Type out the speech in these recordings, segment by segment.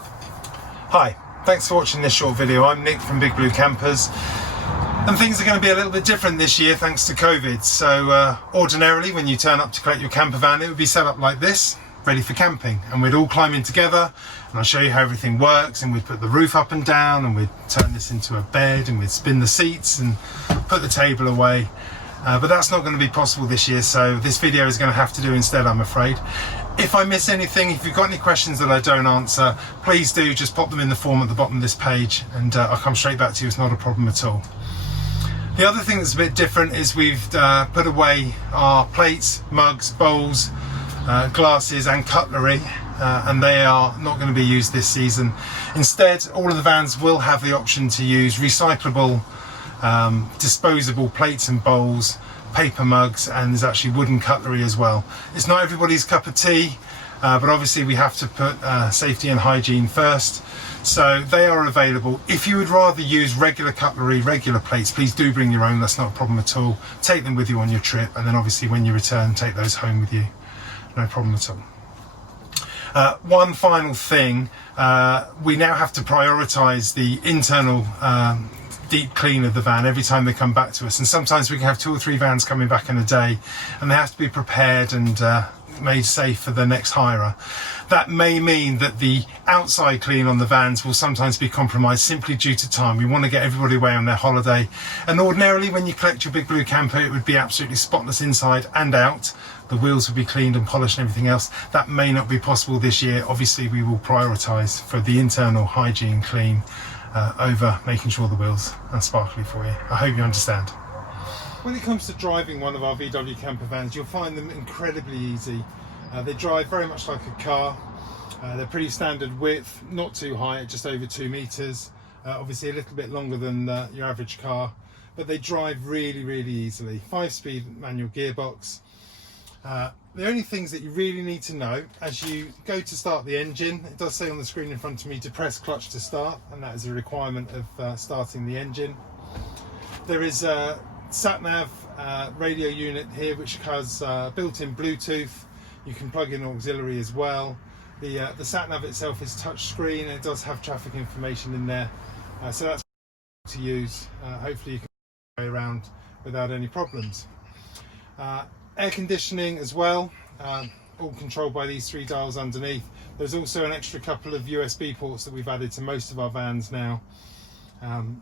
Hi, thanks for watching this short video. I'm Nick from Big Blue Campers, and things are going to be a little bit different this year thanks to COVID. So ordinarily when you turn up to collect your camper van, it would be set up like this, ready for camping, and we'd all climb in together and I'll show you how everything works, and we'd put the roof up and down, and we'd turn this into a bed, and we'd spin the seats and put the table away. But that's not going to be possible this year, so this video is going to have to do instead, I'm afraid. If I miss anything, if you've got any questions that I don't answer, please do just pop them in the form at the bottom of this page, and I'll come straight back to you. It's not a problem at all. The other thing that's a bit different is we've put away our plates, mugs, bowls, glasses and cutlery, and they are not going to be used this season. Instead, all of the vans will have the option to use recyclable, disposable plates and bowls, paper mugs, and there's actually wooden cutlery as well. It's not everybody's cup of tea, but obviously we have to put safety and hygiene first, so they are available. If you would rather use regular cutlery, regular plates, please do bring your own. That's not a problem at all. Take them with you on your trip, and then obviously when you return, take those home with you. No problem at all. One final thing, we now have to prioritise the internal deep clean of the van every time they come back to us, and sometimes we can have 2 or 3 vans coming back in a day, and they have to be prepared and made safe for the next hirer. That may mean that the outside clean on the vans will sometimes be compromised simply due to time. We want to get everybody away on their holiday, and ordinarily when you collect your Big Blue camper, it would be absolutely spotless inside and out. The wheels would be cleaned and polished and everything else. That may not be possible this year. Obviously we will prioritise for the internal hygiene clean over making sure the wheels are sparkly for you. I hope you understand. When it comes to driving one of our VW Campervans, you'll find them incredibly easy. They drive very much like a car. They're pretty standard width, not too high, just over 2 meters. Obviously a little bit longer than your average car, but they drive really, really easily. 5-speed manual gearbox. The only things that you really need to know as you go to start the engine, it does say on the screen in front of me to press clutch to start, and that is a requirement of starting the engine. There is a sat-nav radio unit here which has built-in Bluetooth. You can plug in auxiliary as well. The sat-nav itself is touch screen, and it does have traffic information in there, so that's to use. Hopefully you can go around without any problems. Air conditioning as well, all controlled by these 3 dials underneath. There's also an extra couple of USB ports that we've added to most of our vans now,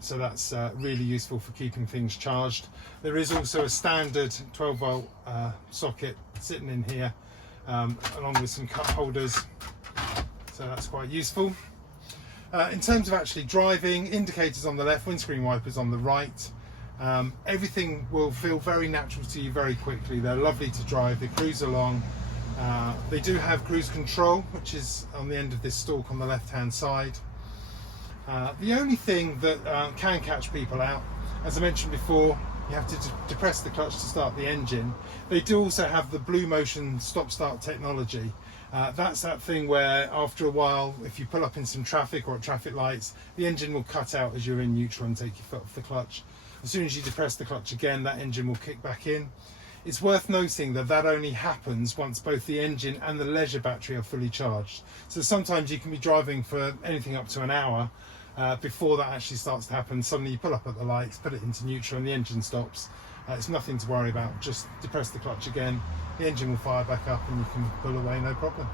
so that's really useful for keeping things charged. There is also a standard 12-volt socket sitting in here, along with some cup holders, so that's quite useful. In terms of actually driving, indicators on the left, windscreen wipers on the right. Everything will feel very natural to you very quickly. They're lovely to drive, they cruise along. They do have cruise control, which is on the end of this stalk on the left hand side. The only thing that can catch people out, as I mentioned before, you have to depress the clutch to start the engine. They do also have the Blue Motion stop-start technology. That's that thing where after a while, if you pull up in some traffic or at traffic lights, the engine will cut out as you're in neutral and take your foot off the clutch. As soon as you depress the clutch again, that engine will kick back in. It's worth noting that that only happens once both the engine and the leisure battery are fully charged. So sometimes you can be driving for anything up to an hour before that actually starts to happen. Suddenly you pull up at the lights, put it into neutral, and the engine stops. It's nothing to worry about. Just depress the clutch again, the engine will fire back up, and you can pull away no problem.